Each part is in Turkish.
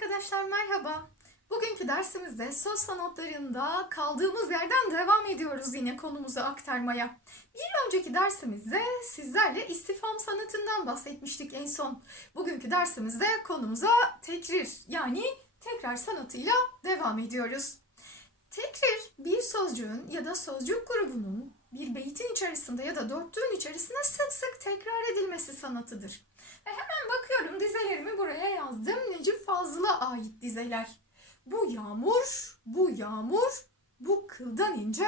Arkadaşlar merhaba. Bugünkü dersimizde söz sanatlarında kaldığımız yerden devam ediyoruz yine konumuzu aktarmaya. Bir önceki dersimizde sizlerle istifam sanatından bahsetmiştik en son. Bugünkü dersimizde konumuza tekrir yani tekrar sanatıyla devam ediyoruz. Tekrir bir sözcüğün ya da sözcük grubunun bir beytin içerisinde ya da dörtlüğün içerisinde sık sık tekrar edilmesi sanatıdır. Ve hemen bakıyorum dizelerimi buraya yazdım. Necip Fazıl'a ait dizeler. Bu yağmur, bu yağmur, bu kıldan ince,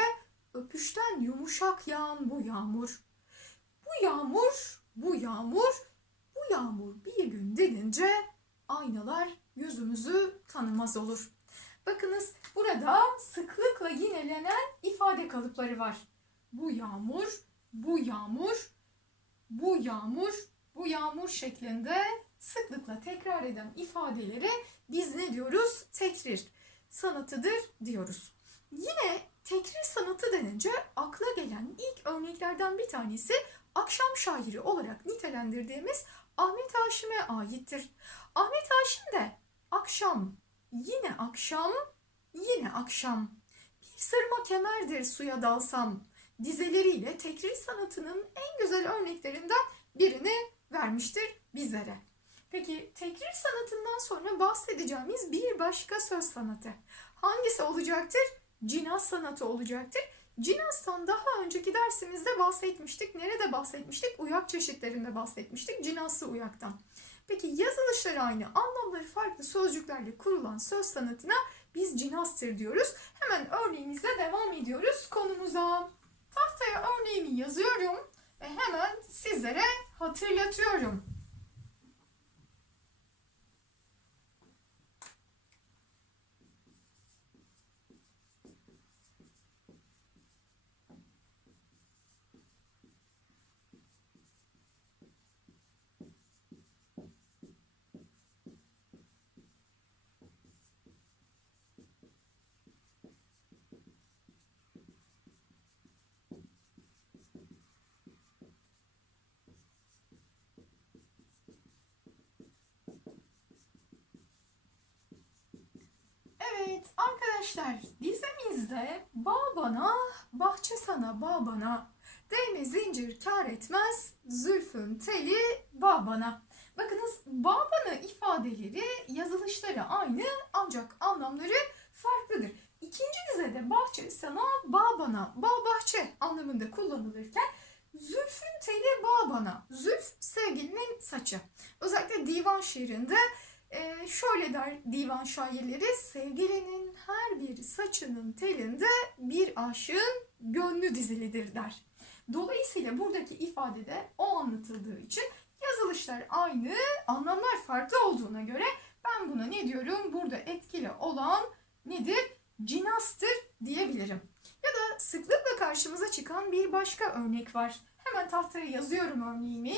öpüşten yumuşak yağan bu yağmur. Bu yağmur, bu yağmur, bu yağmur bir gün dinince aynalar yüzümüzü tanımaz olur. Bakınız burada sıklıkla yinelenen ifade kalıpları var. Bu yağmur, bu yağmur, bu yağmur, bu yağmur şeklinde sıklıkla tekrar eden ifadelere biz ne diyoruz? Tekrir sanatıdır diyoruz. Yine tekrir sanatı denince akla gelen ilk örneklerden bir tanesi akşam şairi olarak nitelendirdiğimiz Ahmet Haşim'e aittir. Ahmet Haşim de akşam, yine akşam, yine akşam. Bir sırma kemerdir suya dalsam dizeleriyle tekrir sanatının en güzel örneklerinden birini vermiştir bizlere. Peki tekrir sanatından sonra bahsedeceğimiz bir başka söz sanatı. Hangisi olacaktır? Cinaz sanatı olacaktır. Cinaz'tan daha önceki dersimizde bahsetmiştik. Nerede bahsetmiştik? Uyak çeşitlerinde bahsetmiştik. Cinazlı uyaktan. Peki yazılışları aynı, anlamları farklı sözcüklerle kurulan söz sanatına biz cinastır diyoruz. Hemen örneğimizle devam ediyoruz konumuza. Tahtaya örneğimi yazıyorum ve hemen sizlere hatırlatıyorum. Evet arkadaşlar dizemizde bağ bana, bahçe sana bağ bana, değme zincir kar etmez, zülfün teli bağ bana. Bakınız bağ bana ifadeleri yazılışları aynı ancak anlamları farklıdır. İkinci dizede bahçe sana bağ bana, bağ bahçe anlamında kullanılırken zülfün teli bağ bana, zülf sevgilinin saçı. Özellikle divan şiirinde ee, şöyle der divan şairleri, sevgilinin her bir saçının telinde bir aşığın gönlü dizilidir der. Dolayısıyla buradaki ifadede o anlatıldığı için yazılışlar aynı, anlamlar farklı olduğuna göre ben buna ne diyorum? Burada etkili olan nedir? Cinastır diyebilirim. Ya da sıklıkla karşımıza çıkan bir başka örnek var. Hemen tahtaya yazıyorum örneğimi.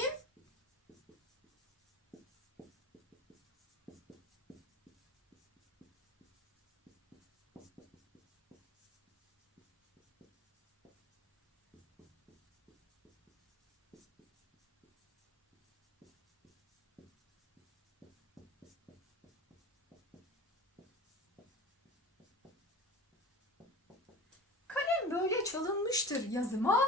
Böyle çalınmıştır yazıma.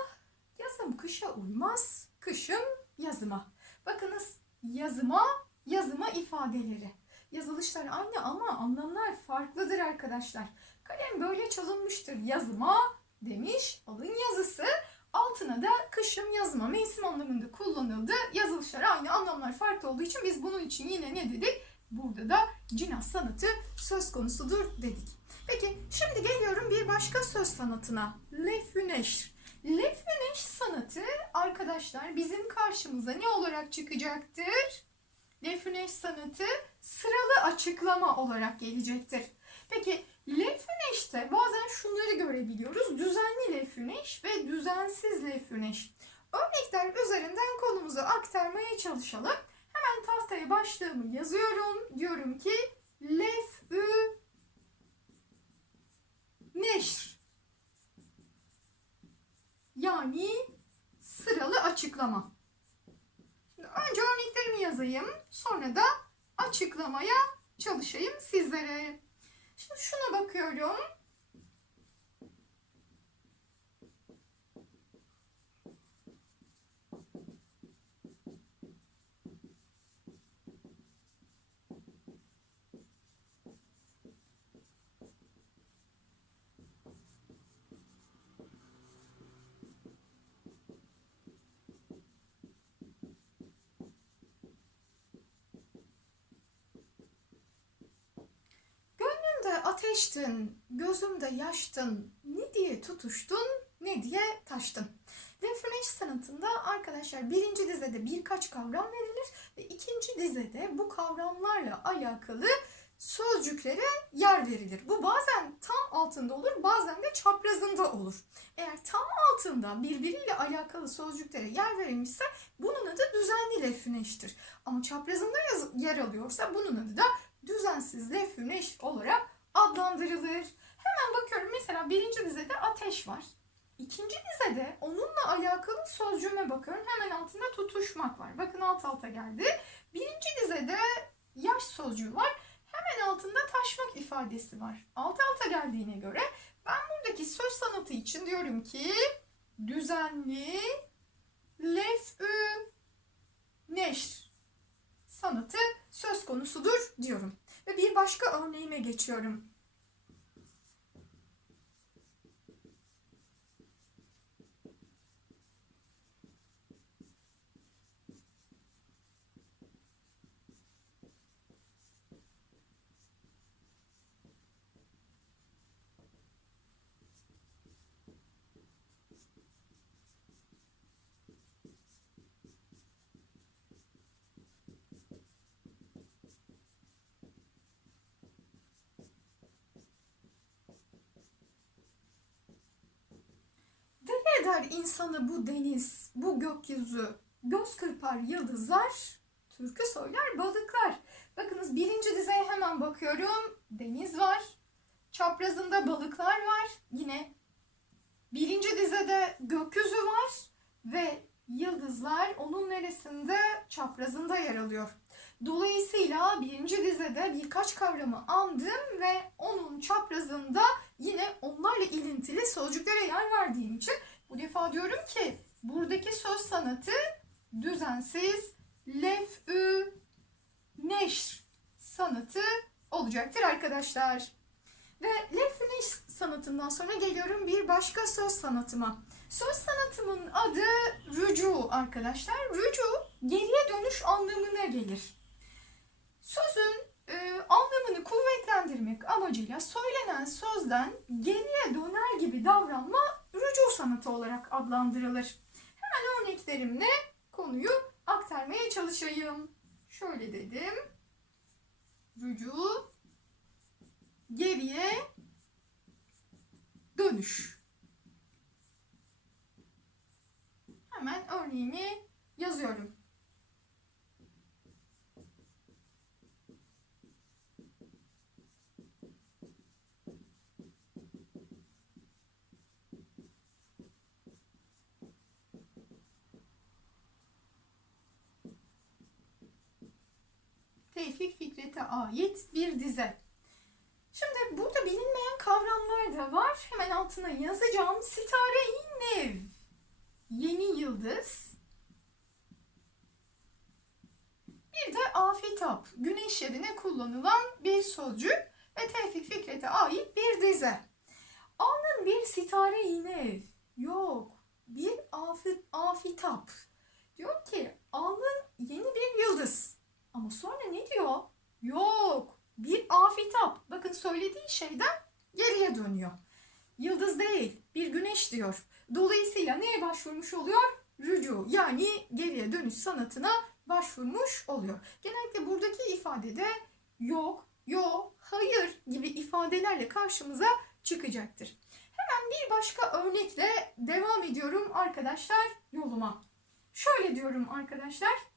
Yazım kışa uymaz, kışım yazıma. Bakınız yazıma, yazıma ifadeleri. Yazılışlar aynı ama anlamlar farklıdır arkadaşlar. Kalem böyle çalınmıştır yazıma demiş alın yazısı. Altına da kışım yazıma mevsim anlamında kullanıldı. Yazılışlar aynı anlamlar farklı olduğu için biz bunun için yine ne dedik? Burada da cinaz sanatı söz konusudur dedik. Peki şimdi geliyorum bir başka söz sanatına. Lefüneş. Lefüneş sanatı arkadaşlar bizim karşımıza ne olarak çıkacaktır? Lefüneş sanatı sıralı açıklama olarak gelecektir. Peki lefüneşte bazen şunları görebiliyoruz. Düzenli lefüneş ve düzensiz lefüneş. Örnekler üzerinden konumuzu aktarmaya çalışalım. Hemen tahtaya başlığımı yazıyorum. Diyorum ki lefü neşr. Yani sıralı açıklama. Şimdi önce örneklerimi yazayım. Sonra da açıklamaya çalışayım sizlere. Şimdi şuna bakıyorum. Ateştin, gözümde yaştın, ne diye tutuştun, ne diye taştın. Refresh sanatında arkadaşlar birinci dizede birkaç kavram verilir ve ikinci dizede bu kavramlarla alakalı sözcüklere yer verilir. Bu bazen tam altında olur, bazen de çaprazında olur. Eğer tam altında birbiriyle alakalı sözcüklere yer verilmişse bunun adı düzenli refreştir. Ama çaprazında yer alıyorsa bunun adı da düzensiz refresh olarak adlandırılır. Hemen bakıyorum mesela birinci dizede ateş var. İkinci dizede onunla alakalı sözcüğüme bakıyorum. Hemen altında tutuşmak var. Bakın alt alta geldi. Birinci dizede yaş sözcüğü var. Hemen altında taşmak ifadesi var. Alt alta geldiğine göre ben buradaki söz sanatı için diyorum ki düzenli lef'ü neşr sanatı söz konusudur diyorum. Ve bir başka örneğime geçiyorum. Eder insanı bu deniz, bu gökyüzü, göz kırpar yıldızlar, türkü söyler balıklar. Bakınız birinci dizeye hemen bakıyorum. Deniz var. Çaprazında balıklar var. Yine birinci dizede gökyüzü var ve yıldızlar onun neresinde? Çaprazında yer alıyor. Dolayısıyla birinci dizede birkaç kavramı andım ve onun çaprazında yine onlarla ilintili sözcüklere yer verdiğim için bu defa diyorum ki buradaki söz sanatı düzensiz lef'ü neşr sanatı olacaktır arkadaşlar. Ve lef'ü neşr sanatından sonra geliyorum bir başka söz sanatıma. Söz sanatımın adı rücu arkadaşlar. Rücu geriye dönüş anlamına gelir. Sözün e, anlamını kuvvetlendirmek amacıyla söylenen sözden geriye döner gibi davranma rücu sanatı olarak adlandırılır. Hemen örneklerimle konuyu aktarmaya çalışayım. Şöyle dedim. Rücu geriye dönüş. Hemen örneğimi yazıyorum. Fikret'e ait bir dize. Şimdi burada bilinmeyen kavramlar da var. Hemen altına yazacağım. Sitare-i. Yeni yıldız. Bir de afitap. Güneş yerine kullanılan bir sözcük ve Tevfik Fikret'e ait bir dize. Alnın bir sitare-i. Yok. Bir afit, afitap. Diyor ki alnın yeni bir yıldız. Ama sonra ne diyor? Yok. Bir afitap. Bakın söylediği şeyden geriye dönüyor. Yıldız değil, bir güneş diyor. Dolayısıyla neye başvurmuş oluyor? Rücu yani geriye dönüş sanatına başvurmuş oluyor. Genellikle buradaki ifadede yok, yo, hayır gibi ifadelerle karşımıza çıkacaktır. Hemen bir başka örnekle devam ediyorum arkadaşlar yoluma. Şöyle diyorum arkadaşlar.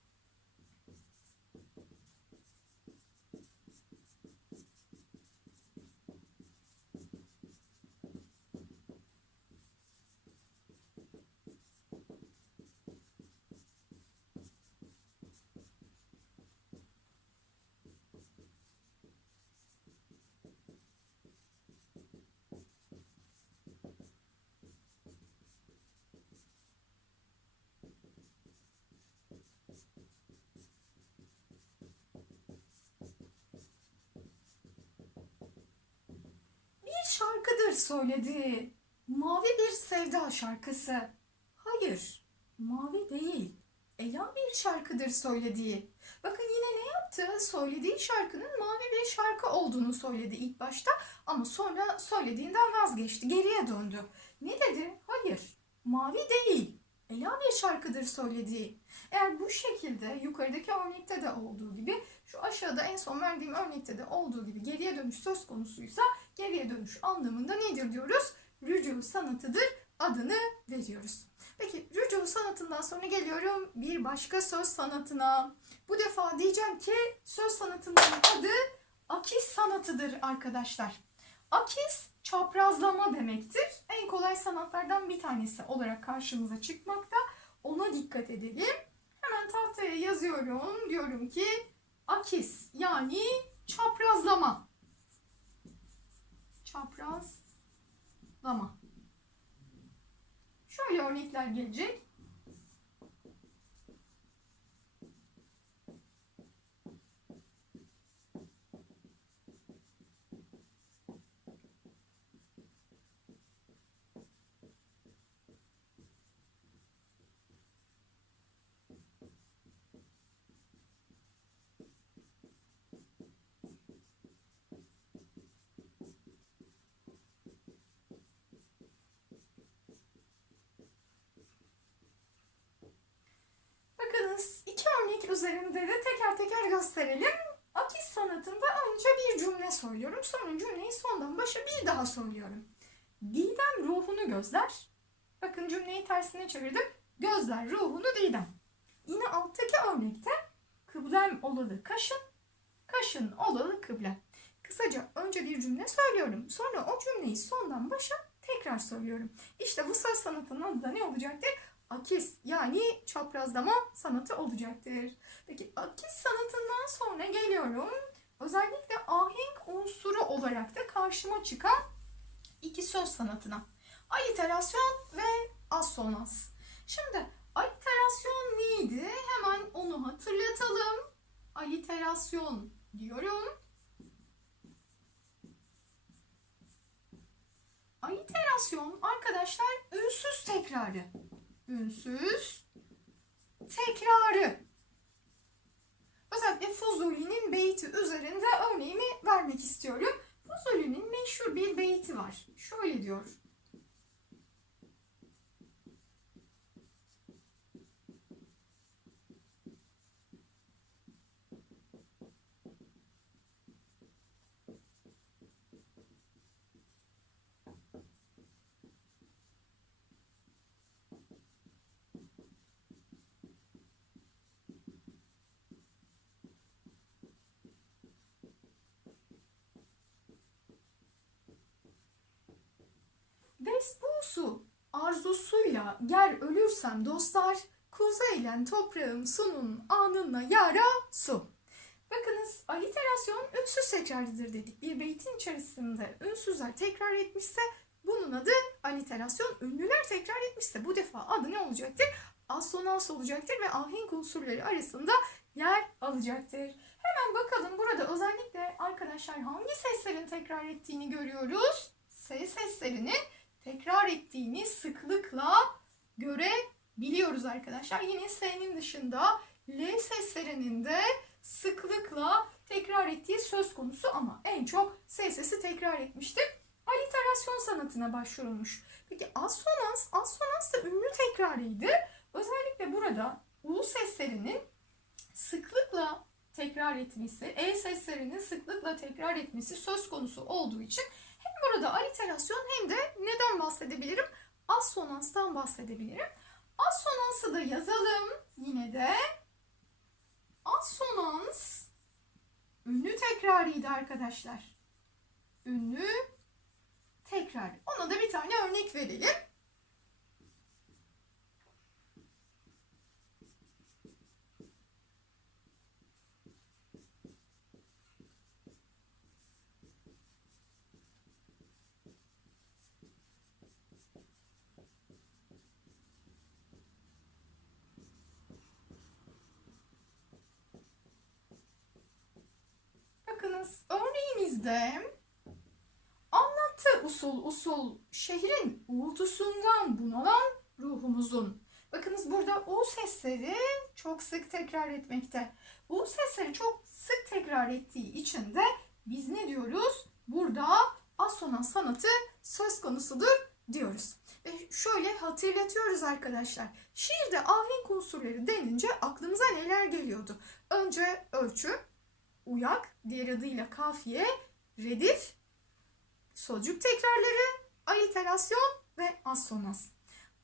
Şarkıdır söylediği. Mavi bir sevda şarkısı. Hayır, mavi değil. Ela bir şarkıdır söylediği. Bakın yine ne yaptı? Söylediği şarkının mavi bir şarkı olduğunu söyledi ilk başta ama sonra söylediğinden vazgeçti, geriye döndü. Ne dedi? Hayır, mavi değil. Ela bir şarkıdır söylediği. Eğer bu şekilde yukarıdaki örnekte de olduğu gibi şu aşağıda en son verdiğim örnekte de olduğu gibi geriye dönüş söz konusuysa geriye dönüş anlamında nedir diyoruz? Rücu sanatıdır adını veriyoruz. Peki rücu sanatından sonra geliyorum bir başka söz sanatına. Bu defa diyeceğim ki söz sanatının adı akis sanatıdır arkadaşlar. Akis çaprazlama demektir. En kolay sanatlardan bir tanesi olarak karşımıza çıkmakta. Ona dikkat edelim. Tahtaya yazıyorum. Diyorum ki akis yani çaprazlama. Çaprazlama. Şöyle örnekler gelecek. Bakınız örnek üzerinde de teker teker gösterelim. Akis sanatında önce bir cümle söylüyorum. Sonra cümleyi sondan başa bir daha söylüyorum. Didem ruhunu gözler. Bakın cümleyi tersine çevirdim. Gözler ruhunu Didem. Yine alttaki örnekte kıblem olalı kaşın, kaşın olalı kıble. Kısaca önce bir cümle söylüyorum. Sonra o cümleyi sondan başa tekrar söylüyorum. İşte bu söz sanatının adı da ne olacaktır? Akis yani çaprazlama sanatı olacaktır. Peki akis sanatından sonra geliyorum. Özellikle ahenk unsuru olarak da karşıma çıkan iki söz sanatına. Aliterasyon ve assonans. Şimdi aliterasyon neydi? Hemen onu hatırlatalım. Aliterasyon diyorum. Aliterasyon arkadaşlar ünsüz tekrarı ünsüz tekrarı. Özellikle Fuzuli'nin beyti üzerinde örneğimi vermek istiyorum. Fuzuli'nin meşhur bir beyti var. Şöyle diyor. Vespusu arzusuyla ger ölürsem dostlar, kuzeylen toprağım sunun anınla yara su. Bakınız aliterasyon ünsüz tekrarıdır dedik. Bir beytin içerisinde ünsüzler tekrar etmişse bunun adı aliterasyon. Ünlüler tekrar etmişse bu defa adı ne olacaktır? Asonans olacaktır ve ahenk unsurları arasında yer alacaktır. Hemen bakalım burada özellikle arkadaşlar hangi seslerin tekrar ettiğini görüyoruz. S seslerinin tekrar ettiğini sıklıkla görebiliyoruz arkadaşlar. Yine S'nin dışında L seslerinin de sıklıkla tekrar ettiği söz konusu ama en çok S sesi tekrar etmiştir. Aliterasyon sanatına başvurulmuş. Peki assonans, assonans da ünlü tekrarıydı. Özellikle burada U seslerinin sıklıkla tekrar etmesi, E seslerinin sıklıkla tekrar etmesi söz konusu olduğu için burada aliterasyon hem de neden bahsedebilirim? Assonanstan bahsedebilirim. Assonansı da yazalım yine de. Assonans ünlü tekrarıydı arkadaşlar. Ünlü tekrar. Ona da bir tane örnek verelim. Bakınız örneğimizde anlatı usul usul şehrin uğultusundan bunalan ruhumuzun. Bakınız burada U sesleri çok sık tekrar etmekte. U sesleri çok sık tekrar ettiği için de biz ne diyoruz? Burada asonans sanatı söz konusudur diyoruz. Ve şöyle hatırlatıyoruz arkadaşlar. Şiirde ahenk unsurları denince aklımıza neler geliyordu? Önce ölçü, uyak, diğer adıyla kafiye, redif, sözcük tekrarları, aliterasyon ve asonans.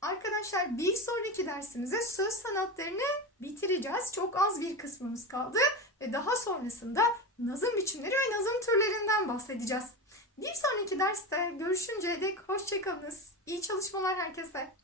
Arkadaşlar bir sonraki dersimize söz sanatlarını bitireceğiz. Çok az bir kısmımız kaldı ve daha sonrasında nazım biçimleri ve nazım türlerinden bahsedeceğiz. Bir sonraki derste görüşünceye dek hoşçakalınız. İyi çalışmalar herkese.